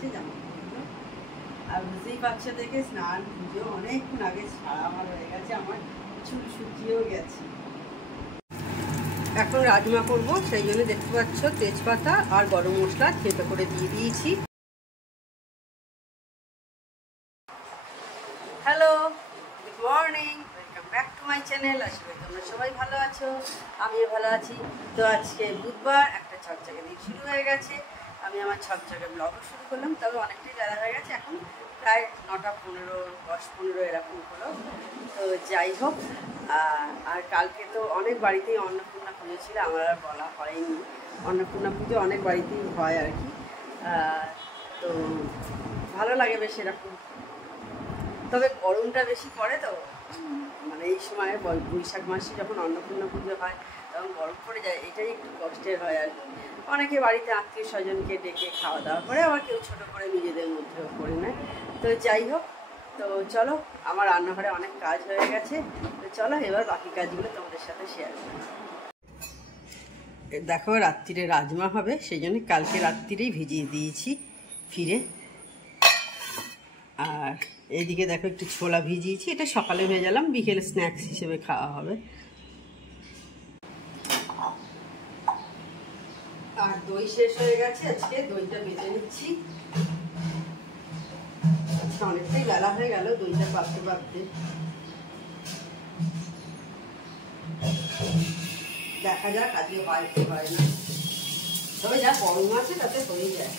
গেছে জামাকাপড়গুলো। আর বুঝতেই পারছো দেখে স্নান পুজো অনেকক্ষণ আগে ছাড়া আমার হয়ে গেছে, আমার চুল শুকিয়েও গেছে। এখন রাজমা করবো, সেই জন্য দেখতে পাচ্ছ তেজপাতা আর গরম মশলা থেতো করে দিয়ে দিয়েছি। Hello, good morning, welcome back to my channel. আশা করি তোমরা সবাই ভালো আছো, আমিও ভালো আছি। তো আজকে বুধবার, একটা ঝকঝকে দিন শুরু হয়ে গেছে। আমি আমার ঝকঝকে ব্লগও শুরু করলাম, তবে অনেকটাই বেলা হয়ে গেছে, এখন প্রায় 9টা 15, 10-15 এরকম হলো। তো যাই হোক, আর কালকে তো অনেক বাড়িতেই অন্নপূর্ণা পুজো ছিল, আমার আর বলা হয়নি। অন্নপূর্ণা পুজো অনেক বাড়িতেই হয় আর কি। তো ভালো লাগে বেশ এরকম, তবে গরমটা বেশি পড়ে তো, মানে এই সময় বৈশাখ মাসে যখন অন্নপূর্ণা পুজো হয় তখন গরম পড়ে যায়, এটাই একটু কষ্টের হয় আর কি। অনেকে বাড়িতে আত্মীয় স্বজনকে ডেকে খাওয়া দাওয়া করে, আবার কেউ ছোটো করে নিজেদের মধ্যেও করে নেয়। তো যাই হোক, তো চলো, আমার রান্নাঘরে অনেক কাজ হয়ে গেছে, তো চলো এবার বাকি কাজগুলো তোমাদের সাথে শেয়ার করি। দেখো, রাত্রিরে রাজমা হবে, সেই জন্য কালকে রাত্রিরেই ভিজিয়ে দিয়েছি ফিরে। আর এইদিকে দেখো একটু ছোলা ভিজিয়েছি, এটা সকালে ভেজালাম, বিকেলে স্ন্যাক্স হিসেবে খাওয়া হবে। আর দই শেষ হয়ে গেছে, আজকে দইটা বেটে নিচ্ছি। আজকে অনেকটাই বেলা হয়ে গেল দইটা পাততে পাততে। দেখা যাক আজকে হয় কি হয় না, তবে যা গরম আছে তাতে হয়ে যায়।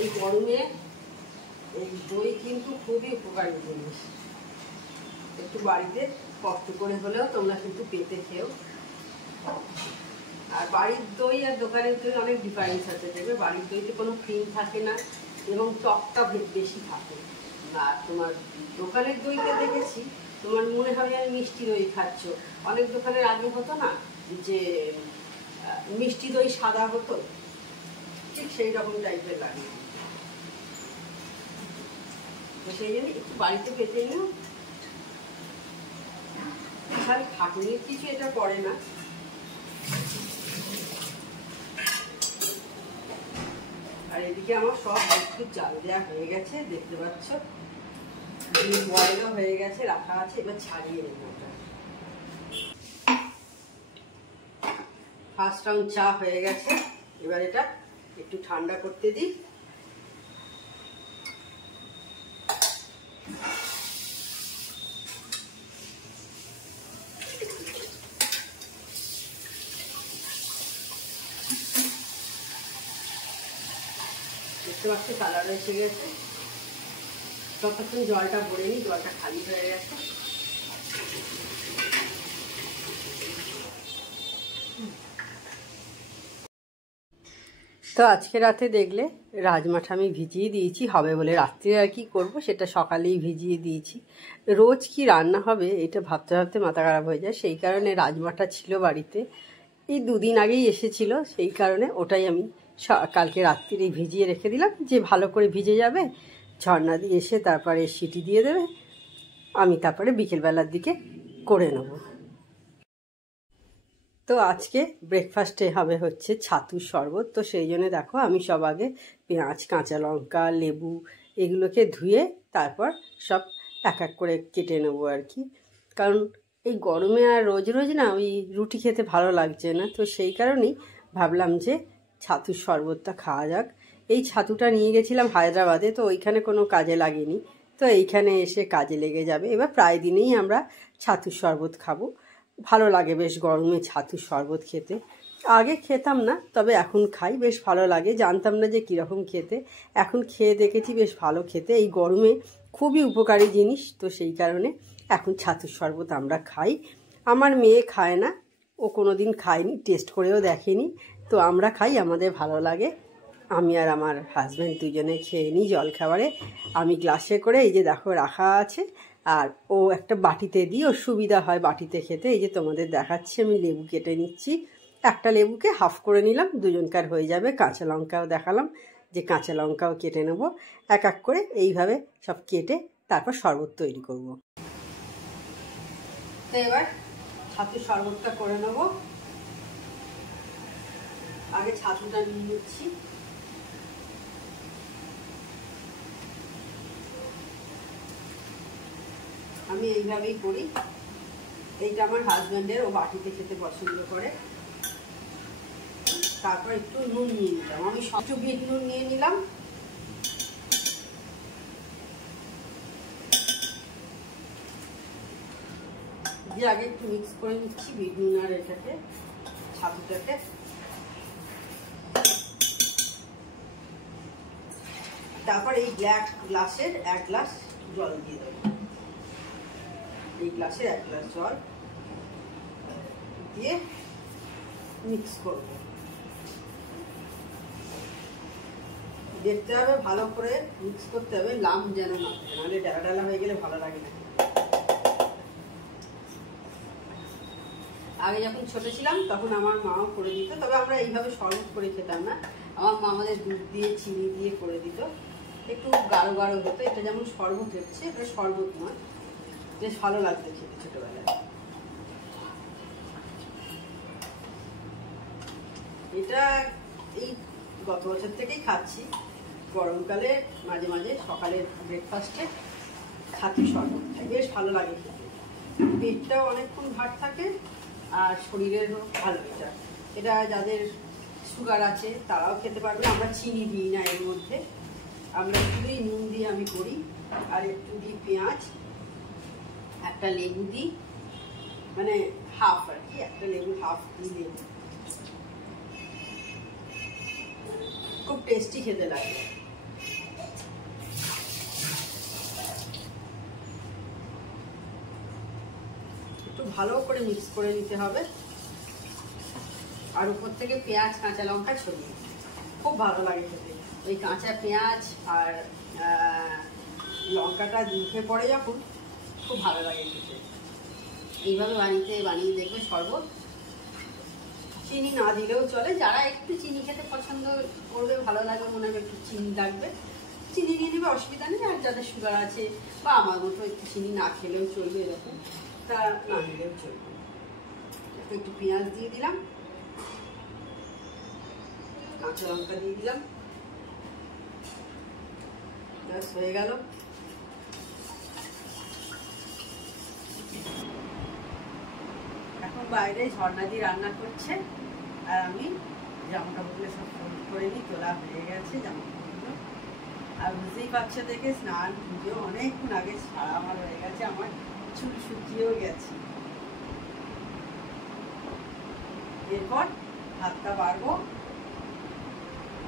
এই গরমে এই দই কিন্তু খুবই উপকারী জিনিস। একটু বাড়িতে কষ্ট করে হলেও তোমরা কিন্তু পেতে খেও। আর বাড়ির দই আর দোকানের দই অনেক ডিফারেন্স আছে, দেখবে বাড়ির দইতে কোনো ক্রিম থাকে না এবং টকটা বেশি থাকে। আর তোমার দোকানের দইতে দেখেছি তোমার মনে হয় আমি মিষ্টি দই খাচ্ছ। অনেক দোকানের আগে হতো না যে মিষ্টি দই সাদা হতো, ঠিক সেই রকম টাইপের লাগে। তো সেই জন্য একটু বাড়িতে পেতে নিও, খাটনির কিছু এটা করে না। আর এদিকে আমার সব একটু জাল দেওয়া হয়ে গেছে, দেখতে পাচ্ছ বয়েলও হয়ে গেছে, রাখা আছে, এবার ছাড়িয়ে নেব। ওটা ফার্স্ট রাউন্ড চা হয়ে গেছে, এবার এটা একটু ঠান্ডা করতে দিই। দেখতে পাচ্ছ কালার এসে গেছে, ততক্ষণ জলটা ভরে নিই, জলটা খালি হয়ে গেছে। তো আজকে রাতে দেখলে রাজমাটা আমি ভিজিয়ে দিয়েছি, হবে বলে। রাত্রে আর কি করবো সেটা সকালেই ভিজিয়ে দিয়েছি। রোজ কি রান্না হবে এটা ভাবতে ভাবতে মাথা খারাপ হয়ে যায়, সেই কারণে রাজমাটা ছিল বাড়িতে, এই 2 দিন আগেই এসেছিল, সেই কারণে ওটাই আমি কালকে রাত্রিরেই ভিজিয়ে রেখে দিলাম, যে ভালো করে ভিজে যাবে, ঝর্ণা দিয়ে এসে তারপরে সিটি দিয়ে দেবে, আমি তারপরে বিকেলবেলার দিকে করে নেব। তো আজকে ব্রেকফাস্টে হবে হচ্ছে ছাতুর শরবত। তো সেই জন্য দেখো আমি সব আগে পেঁয়াজ, কাঁচা লঙ্কা, লেবু এগুলোকে ধুয়ে তারপর সব এক এক করে কেটে নেবো আর কি। কারণ এই গরমে আর রোজ রোজ না ওই রুটি খেতে ভালো লাগছে না, তো সেই কারণেই ভাবলাম যে ছাতুর শরবতটা খাওয়া যাক। এই ছাতুটা নিয়ে গেছিলাম হায়দ্রাবাদে, তো ওইখানে কোনো কাজে লাগেনি, তো এইখানে এসে কাজে লেগে যাবে। এবার প্রায় দিনেই আমরা ছাতুর শরবত খাবো, ভালো লাগে বেশ গরমে ছাতুর শরবত খেতে। আগে খেতাম না, তবে এখন খাই, বেশ ভালো লাগে। জানতাম না যে কীরকম খেতে, এখন খেয়ে দেখেছি বেশ ভালো খেতে, এই গরমে খুবই উপকারী জিনিস। তো সেই কারণে এখন ছাতুর শরবত আমরা খাই। আমার মেয়ে খায় না, ও কোনো দিন খায়নি, টেস্ট করেও দেখেনি, তো আমরা খাই, আমাদের ভালো লাগে। আমি আর আমার হাজব্যান্ড দুজনে খেয়ে নিই জলখাবারে। আমি গ্লাসে করে, এই যে দেখো রাখা আছে, আর ও একটা বাটিতে দিই, ওর সুবিধা হয় বাটিতে খেতে। এই যে তোমাদের দেখাচ্ছি, আমি লেবু কেটে নিচ্ছি, একটা লেবুকে হাফ করে নিলাম, দুজনকার হয়ে যাবে। কাঁচা লঙ্কাও দেখালাম যে কাঁচা লঙ্কাও কেটে নেব, এক এক করে এইভাবে সব কেটে তারপর শরবত তৈরি করব। তো এবার ছাতুর শরবতটা করে নেব। আগে ছাতুটা নিয়ে নিচ্ছি। আমি এইভাবেই করি। এইটা আমার হাজব্যান্ডের, ও বাটিতে খেতে পছন্দ করে। তারপর একটু নুন নিয়ে নিলাম, আমি একটু বিট নুন নিয়ে নিলাম। দিয়ে আগে একটু মিক্স করে নিচ্ছি বিট নুন আর এটাকে, ছাতুটাকে। তারপর এই গ্লাসের 1 গ্লাস জল দিয়ে দেবো। এই গ্লাসের 1 গ্লাস জল দিয়ে মিক্স করব। দেখতে হবে ভালো করে মিক্স করতে হবে, লাম যেন না থাকে, নাহলে ডালা ডালা হয়ে গেলে ভালো লাগে না। আগে যখন ছোট ছিলাম তখন আমার মাও করে দিত, তবে আমরা এইভাবে শরবত করে খেতাম না। আমার মা আমাদের দুধ দিয়ে চিনি দিয়ে করে দিত, একটু গাঢ় গাঢ় হতো। এটা যেমন শরবত হচ্ছে, এটা শরবত নয়, বেশ ভালো লাগতো খেতে ছোটবেলায়। এটা এই গত বছর থেকেই খাচ্ছি। গরমকালে মাঝে মাঝে সকালের ব্রেকফাস্টে ছাতুর শরবত খাই, বেশ ভালো লাগে খেতে। পেটটাও অনেকক্ষণ ভার থাকে আর শরীরেরও ভালো। এটা যাদের সুগার আছে তারাও খেতে পারবে। আমরা চিনি দিই না এর মধ্যে, আমরা শুধুই নুন দিয়ে আমি করি। আর একটু দিই পেঁয়াজ, একটা লেবু দিই, মানে হাফ আর কি, একটা লেবু হাফ দিই লেবু। খুব টেস্টি খেতে লাগে। একটু ভালো করে মিক্স করে নিতে হবে। আর উপর থেকে পেঁয়াজ কাঁচা লঙ্কা ছড়িয়ে, খুব ভালো লাগে খেতে। ওই কাঁচা পেঁয়াজ আর লঙ্কাটা মুখে পড়ে যখন, খুব ভালো লাগে খেতে। এইভাবে বানিয়ে দেখবে শরবত। চিনি না দিলেও চলে, যারা একটু চিনি খেতে পছন্দ করবে, ভালো লাগবে, মনে হবে একটু চিনি লাগবে, চিনি নিয়ে নেবে, অসুবিধা নেই। আর যাদের সুগার আছে বা আমার মতো একটু চিনি না খেলেও চলবে, এরকম তা না দিলেও চলবে। একটু পেঁয়াজ দিয়ে দিলাম, কাঁচা লঙ্কা দিয়ে দিলাম, ব্যাস হয়ে গেল। এখন বাইরে ঝর্ণা দিয়ে রান্না করছে, আর আমি জামা কাপড়গুলো সব ফোল্ড করে নিই, তোলা হয়ে গেছে জামা কাপড়গুলো। আর বুঝতেই পারছো দেখে, স্নান পুজো অনেকক্ষণ আগে সারা আমার হয়ে গেছে, আমার চুল শুকিয়েও গেছে। এরপর ভাতটা বাড়বো,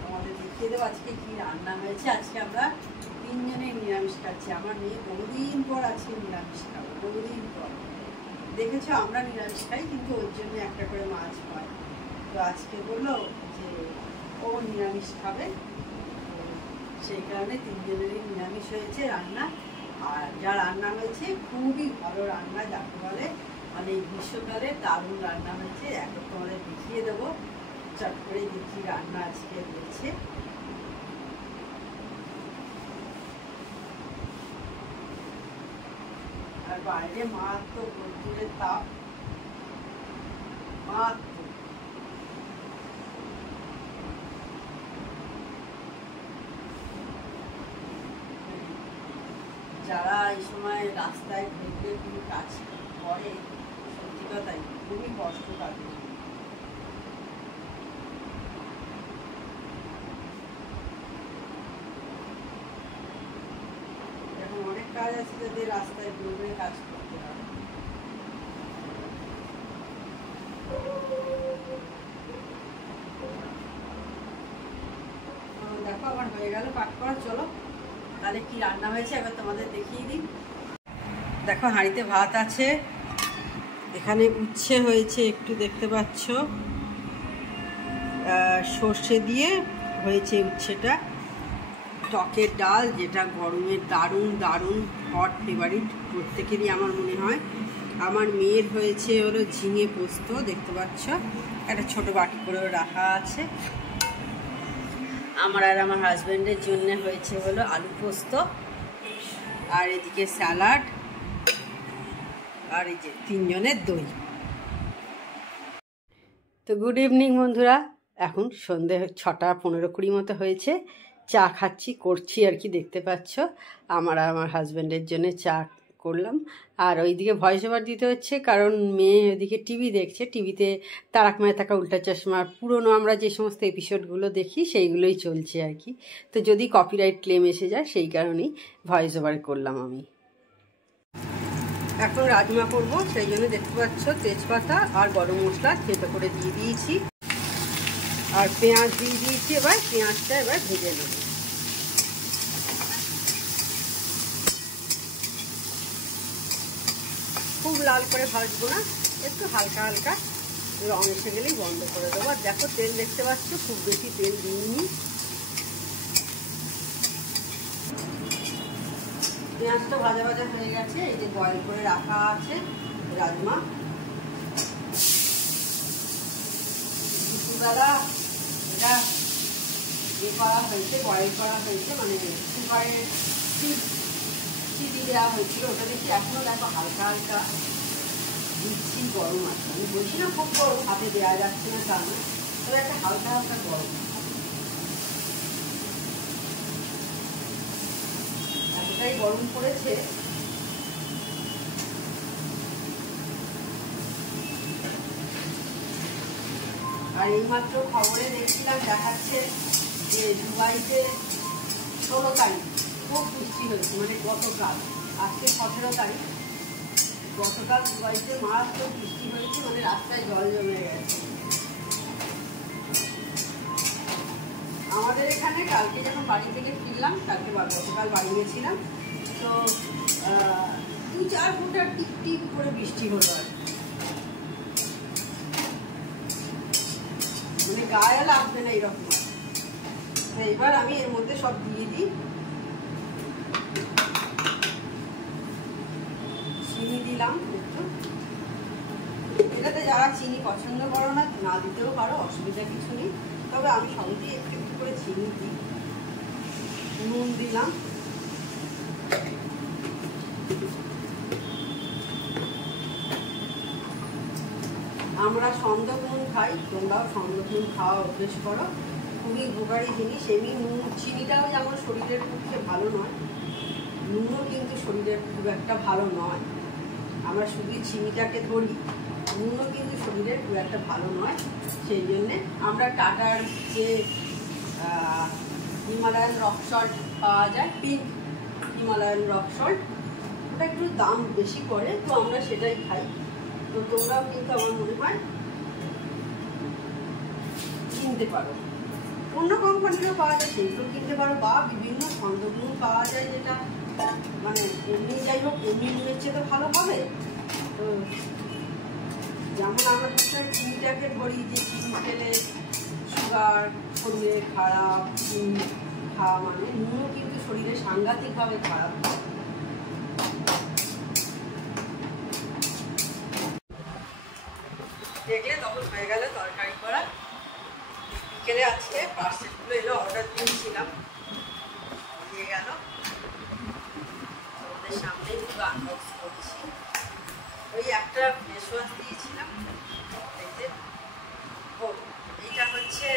তোমাদের দেখিয়ে দেবো আজকে কি রান্না হয়েছে। আজকে আমরা 3 জনে নিরামিষ খাচ্ছি। আমার মেয়ে বহুদিন পর আজকে নিরামিষ খাবো, বহুদিন পর। দেখেছো আমরা নিরামিষ খাই, কিন্তু ওর জন্য একটা করে মাছ পাই। তো আজকে বললো যে ও নিরামিষ খাবে, সেই কারণে 3 জনেরই নিরামিষ হয়েছে রান্না। আর যা রান্না হয়েছে খুবই ভালো রান্না, যাকে বলে মানে গ্রীষ্মকালে দারুণ রান্না হয়েছে। এখন তোমাদের দেখিয়ে দেবো, চট করে দেখি রান্না আজকে হয়েছে। আর বাইরে মারাত্মক রোদ্দুরের তাপ, মারাত্মক। যারা এই সময় রাস্তায় ঘুরবে কোনো কাজ করে, সত্যি কথাই খুবই কষ্ট তাদের। এখন অনেক কাজ আছে যাদের রাস্তায় ঘুরবে, কাজ করতে হবে। তো দেখো আমার হয়ে গেল পাক করা। চলো তাহলে কি রান্না হয়েছে এবার তোমাদের দেখিয়ে দিই। দেখো হাঁড়িতে ভাত আছে, এখানে উচ্ছে হয়েছে একটু দেখতে পাচ্ছ, সর্ষে দিয়ে হয়েছে উচ্ছেটা। টকের ডাল, যেটা গরমের দারুণ দারুণ হট ফেভারিট প্রত্যেকেরই আমার মনে হয়। আমার মেয়ের হয়েছে হলো ঝিঙে পোস্ত, দেখতে পাচ্ছ একটা ছোট বাটি করেও রাখা আছে। আমার আর আমার হাজব্যান্ডের জন্য হয়েছে হলো আলু পোস্ত। আর এদিকে স্যালাড, আর এই যে 3 জনের দই। তো গুড ইভিনিং বন্ধুরা, এখন সন্ধে 6:15-20 মতো হয়েছে। চা খাচ্ছি, করছি আর কি, দেখতে পাচ্ছ। আমার আর আমার হাজব্যান্ডের জন্য চা করলাম। আর ওইদিকে ভয়েস ওভার দিতে হচ্ছে কারণ মেয়ে ওইদিকে টিভি দেখছে। টিভিতে তারক মেহতা কা উল্টা চশমার পুরনো আমরা যে সমস্ত এপিসোডগুলো দেখি সেইগুলোই চলছে আর কি। তো যদি কপিরাইট ক্লেম এসে যায় সেই কারণেই ভয়েস ওভার করলাম আমি। এখন রাজমা করবো, সেই জন্য দেখতে পাচ্ছ তেজপাতা আর গরম মশলা থেতো করে দিয়ে দিয়েছি, আর পেঁয়াজ দিয়ে দিয়েছি। এবার পেঁয়াজটা ভেজে নেব। খুব লাল করে ভাজবো না, একটু হালকা হালকা রং এসে গেলেই বন্ধ করে দেবো। আর দেখো তেল দেখতে পাচ্ছ, খুব বেশি তেল দিইনি। পেঁয়াজটা ভাজা ভাজা হয়ে গেছে। এই যে বয়েল করে রাখা আছে রাজমা, দুপুরবেলা এটা করা হয়েছে, বয়েল করা হয়েছে, মানে কুকারে সিটি দেওয়া হয়েছিল। ওটা দেখি এখনো দেখো হালকা হালকা দিচ্ছি, গরম আছে। আমি বলছি না খুব গরম, হাতে দেওয়া যাচ্ছে না তা না, তবে একটা হালকা হালকা গরম। এতটাই গরম পড়েছে। আর এইমাত্র খবরে দেখছিলাম, দেখাচ্ছে যে দুবাইতে 16 তারিখ খুব বৃষ্টি হয়েছে, মানে গতকাল, আজকে 17 তারিখ, গতকাল দুবাইতে মারাত্মক বৃষ্টি হয়েছে, মানে রাস্তায় জল জমে গেছে। আমাদের এখানে কালকে যখন বাড়ি থেকে ফিরলাম, কালকে গতকাল বাড়ি গেছিলাম, তো 2-4 ফুটা টিপ টিপ করে বৃষ্টি হলো আর মানে গায়ে লাগবে না এরকম। এবার আমি এর মধ্যে সব দিয়ে দিই। চিনি দিলাম একটু, এটাতে যারা চিনি পছন্দ করো না, না দিতেও পারো, অসুবিধা কিছু নেই। তবে আমি সবই একটু একটু করে চিনি দিই। নুন দিলাম, আমরা সন্দক নুন খাই, তোমরাও সন্দক নুন খাওয়া অভ্যেস করো, খুবই উপকারী জিনিস। এমনি নুন চিনিটাও যেমন শরীরের পক্ষে ভালো নয়, নুনও কিন্তু শরীরের খুব একটা ভালো নয়। আমরা শুধুই চিনিটাকে ধরি, নুনও কিন্তু শরীরের খুব একটা ভালো নয়। সেই জন্যে আমরা টাটার যে হিমালয়ান রক সল্ট পাওয়া যায়, পিঙ্ক হিমালয়ান রক সল্ট, ওটা একটু দাম বেশি পড়ে, তো আমরা সেটাই খাই। তো তোমরাও কিন্তু আমার মনে হয় কিনতে পারো, অন্য কোম্পানিরও পাওয়া যায়, সেইগুলো কিনতে পারো, বা বিভিন্ন সন্দক নুন পাওয়া যায়, যেটা মানে এমনি যাই হোক এমনি নুনের চেয়ে তো ভালো হবে। তো যেমন আমরা সবসময় চিনিটাকে ধরি যে চিনি খেলে সুগার, শরীরে খারাপ, চিনি খাওয়া মানে, নুনও কিন্তু শরীরে সাংঘাতিকভাবে খারাপ। দেখলে তখন হয়ে গেল তরকারি করা। বিকেলে আজকে পার্সেলগুলো এলো, অর্ডার দিয়েছিলাম, দিয়ে গেল, ওদের সামনে পুরো আনবক্স করছি। ওই একটা ফেস ওয়াশ দিয়েছিলাম, দেখতে। ও এইটা হচ্ছে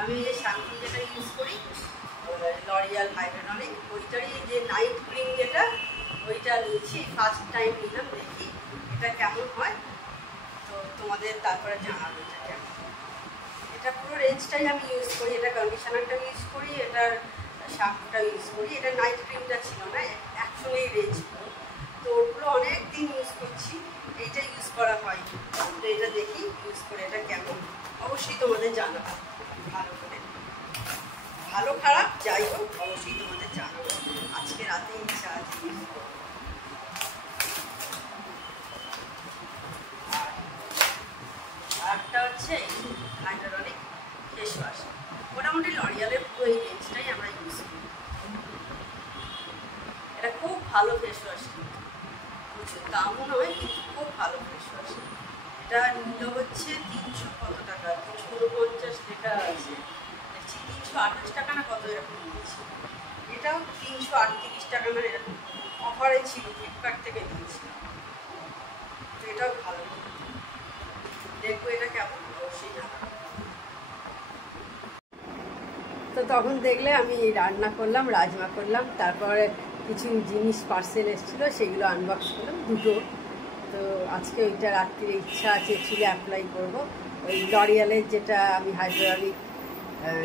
আমি যে শ্যাম্পু যেটা ইউজ করি, লরিয়াল হাইড্রোনিক, ওইটারই যে নাইট ক্রিম যেটা, ওইটা নিয়েছি। ফার্স্ট টাইম নিলাম, দেখি এটা কেমন হয়, তো তোমাদের তারপরে জানাবো এটা কেমন। এটা পুরো রেঞ্জটাই আমি ইউজ করি, এটা কন্ডিশনারটাও ইউজ করি, এটার শ্যাম্পুটাও ইউজ করি। এটা নাইট ক্রিমটা ছিল না, একসঙ্গেই রেঞ্জ পুরো, তো ওগুলো অনেক দিন ইউজ করছি, এইটা ইউজ করা হয়। তো এটা দেখি ইউজ করে এটা কেমন, অবশ্যই তোমাদের জানাবো। ভালো করে, ভালো খারাপ যাই হোক অবশ্যই তোমাদের জানাবো। আজকে রাতে ইচ্ছা আছে ইউজ করবো। আরেকটা হচ্ছে হাইড্রোনিক ফেস ওয়াশ, মোটামুটি লরিয়ালের পুরো এই রেঞ্জটাই আমরা ইউজ করি। এটা খুব ভালো ফেস ওয়াশ, প্রচুর দামও নয়, কিন্তু খুব ভালো ফেস ওয়াশ। এটা নিল হচ্ছে 300 কত টাকা, 349 লেখা আছে, দেখছি 328 টাকা না কত এরকম নিয়েছি। এটাও 338 টাকা না এরকম, অফারে ছিল, ফ্লিপকার্ট থেকে নিয়েছিলাম। তো এটাও ভালো, দেখবো এটা কেমন, অবশ্যই জানাবো। তো তখন দেখলে আমি রান্না করলাম, রাজমা করলাম, তারপরে কিছু জিনিস পার্সেল এসেছিলো সেগুলো আনবক্স করলাম, দুটো। তো আজকে ওইটা রাত্রিরে ইচ্ছা আছে চুলে অ্যাপ্লাই করবো। ওই লরিয়ালের যেটা আমি হাইড্রোলিক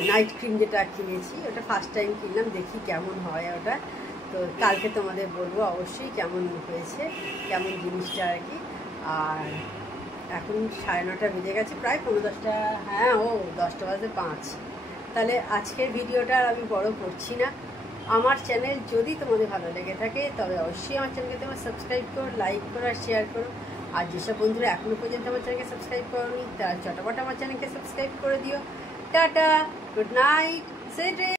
নাইট ক্রিম যেটা কিনেছি, ওটা ফার্স্ট টাইম কিনলাম, দেখি কেমন হয় ওটা। তো কালকে তোমাদের বলবো অবশ্যই কেমন হয়েছে, কেমন জিনিসটা আর কি। আর এখন 9:30 বেজে গেছে, প্রায় 9:10, হ্যাঁ 10:05। তাহলে আজকের ভিডিওটা আর আমি বড় করছি না। আমার চ্যানেল যদি তোমাদের ভালো লেগে থাকে তবে অবশ্যই আমার চ্যানেলকে তোমরা সাবস্ক্রাইব করো, লাইক করো আর শেয়ার করো। আর যেসব বন্ধুরা এখনও পর্যন্ত আমার চ্যানেলকে সাবস্ক্রাইব করোনি তারা চটাপট আমার চ্যানেলকে সাবস্ক্রাইব করে দিও। Tata, good night, sweet dreams.